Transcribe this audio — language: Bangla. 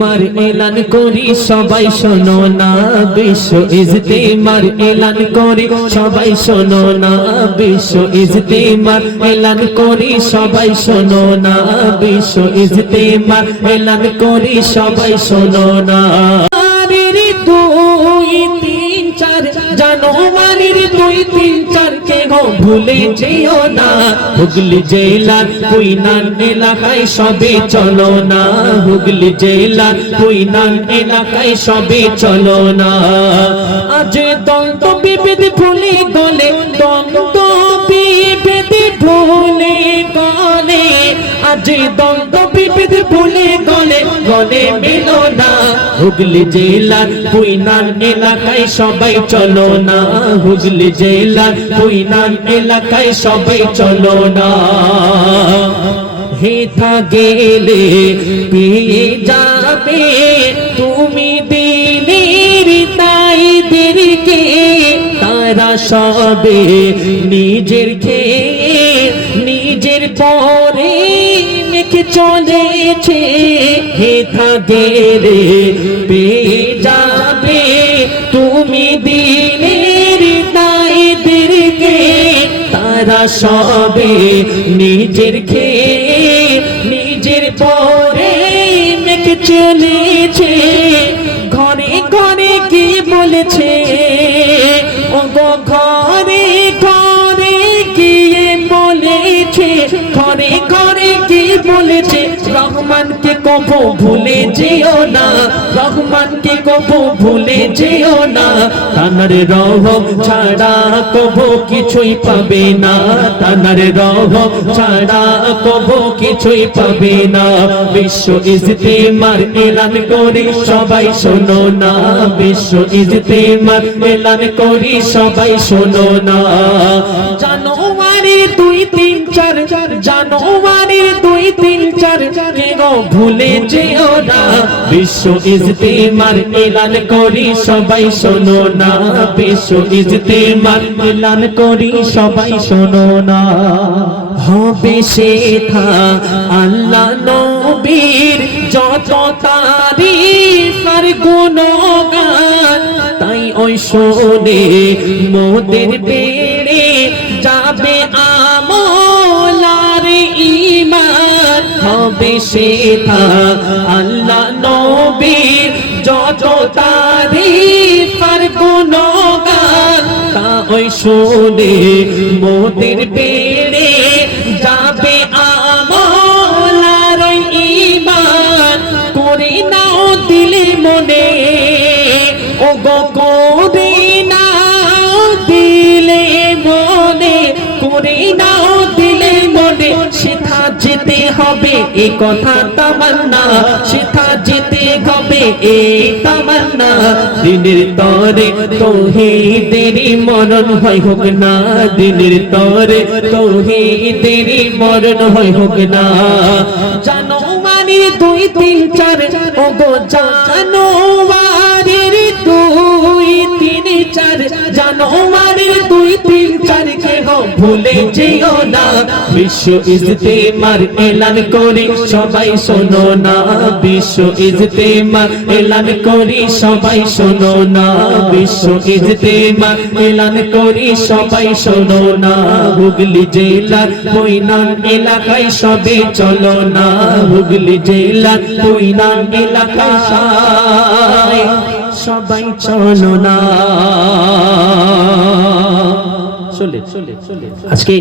মার এলান করি সবাই শোনো না, বিশ্ব ইজতেমার এলান করি সবাই শোনো না, বিশ্ব ইজতেমার এলান করি সবাই শোনো না, বিশ্ব ইজতেমার এলান করি সবাই শোনো না। জানুয়ারির 2, 3, 4 কে গো ভুলে যেও না, হুগলি জেলার কুইনান এলাকায় সবে চলো না, হুগলি জেলার কুইনান এলাকায় সবে চলো না। আজ দ্বন্দ্ব বিভেদ ভুলে গলে, দ্বন্দ্ব বিভেদ ভুলে গলে, আজ দ্বন্দ্ব বিভেদ ভুলে গলে গলে মিলো না, হুগলি জেলার কুইনান এলাকায় সবাই চলো না, হুগলি জেলার কুইনান এলাকায় সবাই চলো না। হেথা গেলে পেয়ে যাবে তুমি দিনের তাইদেরকে, তারা সবে নিজের খেয়ে নিজের পরে মেখে চলেছে, হেথা গেলে পেয়ে যাবে তুমি দিনের তাইদেরকে, তারা সবে নিজের খেয়ে নিজের পরে মেখে চলেছে। ঘরে ঘরে কি বলেছে, ও গো ঘরে ঘরে গিয়ে বলেছে, ঘরে ঘরে কি বলেছে, রহমানকে কবো ভুলে যেও না, রহমানকে কবো ভুলে যেও না, তানার রহম ছাড়া কবো কিছুই পাবে না, তানার রহম ছাড়া কবো কিছুই পাবে না। বিশ্ব ইজতেমার এলান করি সবাই শোনো না, বিশ্ব ইজতেমার এলান করি সবাই শোনো না। জানুয়ারি 2, 3, 4, জানুয়ারি 2, 3, 4 কে গো ভুলে যেও না, বিশ্ব ইজতেমার এলান করি সবাই শোনো না, বিশ্ব ইজতেমার এলান করি সবাই শোনো না। হবে সেথা আল্লাহ নবীর যত তারিফ আর গুণগান, তাই ওই শোনে মোদের বেড়ে যাবে আমল আর ঈমান। হবে সেথা আল্লাহ নবীর যত তারিফ আর গুণগান, তা ওই শোনে মোদের বেড়ে যাবে আমল আর ঈমান। করে নাও দিলে মনে, ও গো করে নাও দিলে মনে, করে নাও দিলে মনে, সেথা যেতে হবে এ কথা তামান্না, সেথা যেতে হবে এই তামান্না। দিনের তরে তৌহিদেরই মরণ হয় হোক না, দিনের তরে তৌহিদেরই মরণ হয় হোক না। জানুয়ারির 2, 3, 4 ও গো জানুয়ারির 2, 3, 4, জানুয়ারির 2, 3, 4 কে গো ভুলে যেও না, বিশ্ব ইজতেমার এলান করি সবাই শোনো না, বিশ্ব ইজতেমার এলান করি সবাই শোনো না, বিশ্ব ইজতেমার এলান করি সবাই শোনো না। হুগলি জেলার কুইনান এলাকায় সবে চলো না, হুগলি জেলার কুইনান এলাকায় সবাই চলো না। চলে আজকে